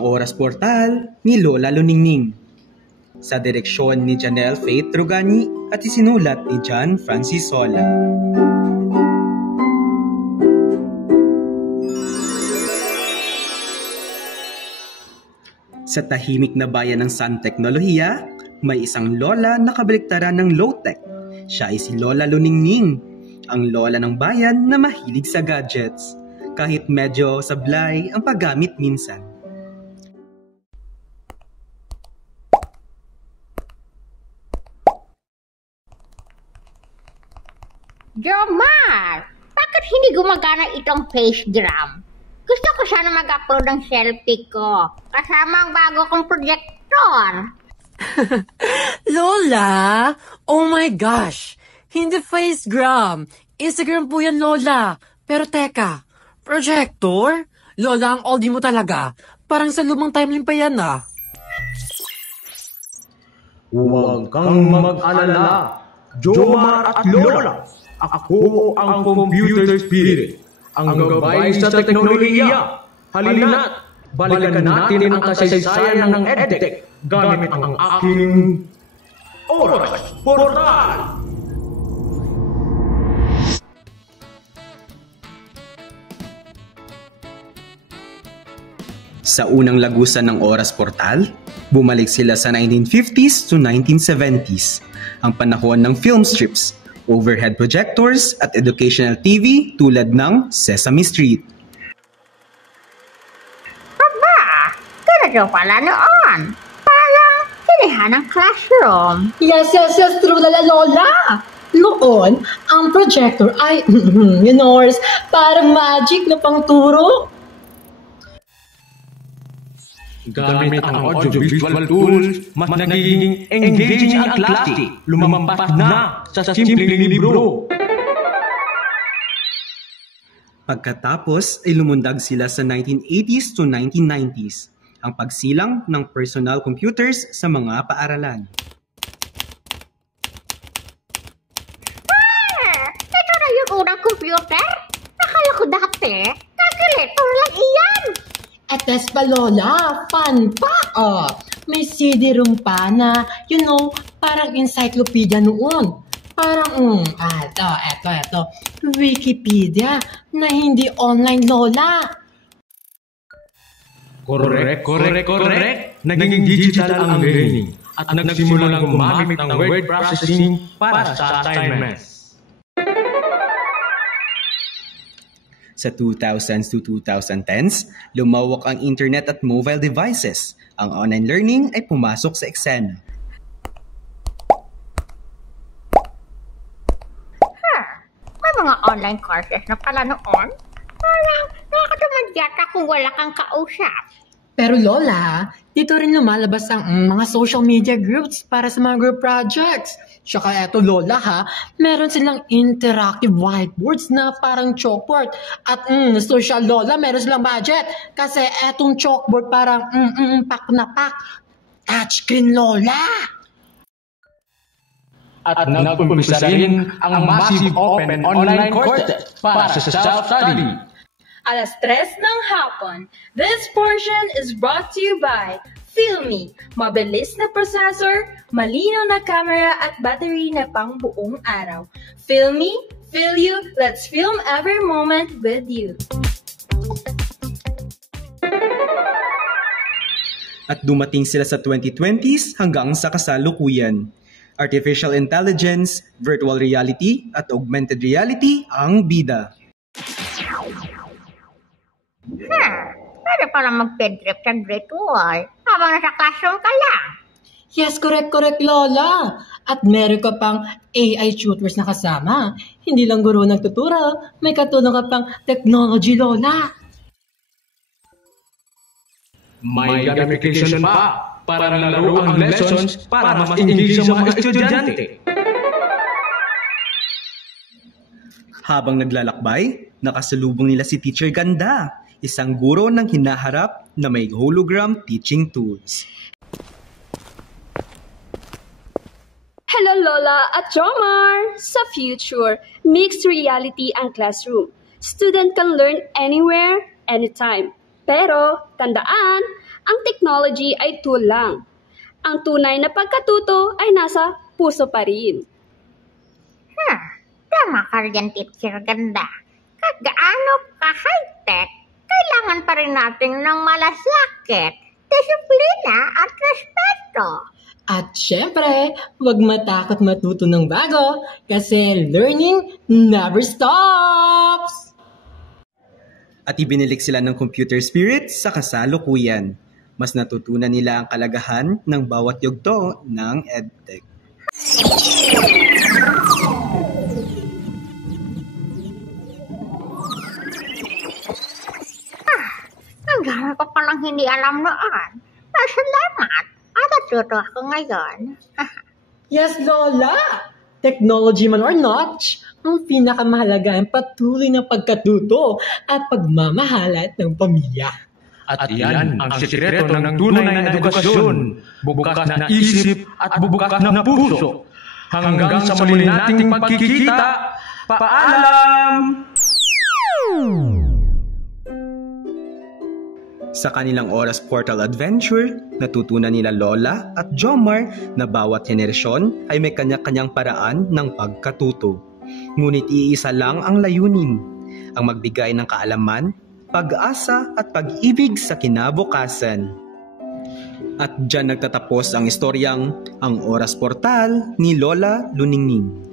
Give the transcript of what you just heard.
Ang Oras Portal ni Lola Luningning. Sa direksyon ni Janelle Faith Rugani at isinulat ni John Francis Sola. Sa tahimik na bayan ng San Teknolohiya, may isang lola na kabaliktaran ng low-tech. Siya ay si Lola Luningning, ang lola ng bayan na mahilig sa gadgets. Kahit medyo sablay ang paggamit minsan. Jomar! Bakit hindi gumagana itong FaceGram? Gusto ko sana mag-upload ng selfie ko kasama ang bago kong projector. Lola! Oh my gosh! Hindi FaceGram! Instagram po yan, Lola! Pero teka, projector? Lola, ang oldie mo talaga. Parang sa lumang timeline pa yan, ah. Huwag kang mag-alala, Jomar at Lola. Ako ang computer spirit, ang gabay sa teknolohiya. Halina't, balikan natin ang kasaysayan ng EdTech gamit ang aking Oras Portal. Sa unang lagusan ng Oras Portal, bumalik sila sa 1950s to 1970s, ang panahon ng film strips, overhead projectors at educational TV tulad ng Sesame Street. Aba, ganito pala noon. Parang tinihan ng classroom. Yes, true Lola. Noon, ang projector ay, parang magic na pangturo. Gamit ang audio-visual tools, mas nagiging engaging ang klase, lumampas na sa simpleng libro. Pagkatapos ay lumundag sila sa 1980s to 1990s, ang pagsilang ng personal computers sa mga paaralan. Ito na yung unang computer? Nakala ko dati, calculator lang iyan. Etes pa, Lola. Fun pa. May CD-ROM pa na, parang encyclopedia noon. Parang, eto. Wikipedia na hindi online, Lola. Correct. Naging digital ang learning at nagsimulang gumamit ng word processing para sa assignments. Sa 2000s to 2010s, lumawak ang internet at mobile devices. Ang online learning ay pumasok sa eksena. May mga online courses na pala noon. Parang nakakatamad yata kung wala kang kausap. Pero Lola, dito rin lumalabas ang mga social media groups para sa mga group projects. Tsaka eto Lola meron silang interactive whiteboards na parang chalkboard. At social Lola, meron silang budget. Kasi etong chalkboard parang pak na pak. Touchscreen Lola! At nagpumpisa rin ang massive open online courses para sa self-study. Alas 3 ng hapon. This portion is brought to you by Filmy, mabilis na processor, malinaw na camera at battery na pang buong araw. Filmy, feel you, let's film every moment with you. At dumating sila sa 2020s hanggang sa kasalukuyan. Artificial intelligence, virtual reality at augmented reality ang bida. Pwede pala mag-pedrip sa virtual habang nasa classroom ka lang. Yes, correct, Lola. At meron ka pang AI tutors na kasama. Hindi lang guro nagtuturo, may katulong ka pang technology, Lola. May gamification pa para laro ang lessons para mas engage sa mga estudyante. Habang naglalakbay, nakasalubong nila si Teacher Ganda, isang guro ng hinaharap na may hologram teaching tools. Hello Lola at Jomar! Sa future, mixed reality ang classroom. Student can learn anywhere, anytime. Pero, tandaan, ang technology ay tool lang. Ang tunay na pagkatuto ay nasa puso pa rin. Tama ka riyan, Teacher Ganda. Kahit gaano ka-high-tech, kailangan pa rin natin ng malasakit, disiplina at respeto. At syempre, huwag matakot matuto ng bago kasi learning never stops! At ibinilik sila ng computer spirit sa kasalukuyan. Mas natutunan nila ang kalagahan ng bawat yugto ng EdTech. Ang dami ko palang hindi alam noon. Salamat. At natuto ako ngayon. Yes, Lola! Technology man or not, ang pinakamahalaga ay patuloy na pagkatuto at pagmamahalat ng pamilya. At yan ang sikreto ng tunay na edukasyon, bukas na isip at bukas na puso. Hanggang sa muli nating pagkikita, paalam! Sa kanilang Oras Portal Adventure, natutunan nila Lola at Jomar na bawat henerasyon ay may kanya-kanyang paraan ng pagkatuto. Ngunit iisa lang ang layunin, ang magbigay ng kaalaman, pag-asa at pag-ibig sa kinabukasan. At dyan nagtatapos ang istoryang Ang Oras Portal ni Lola Luningning.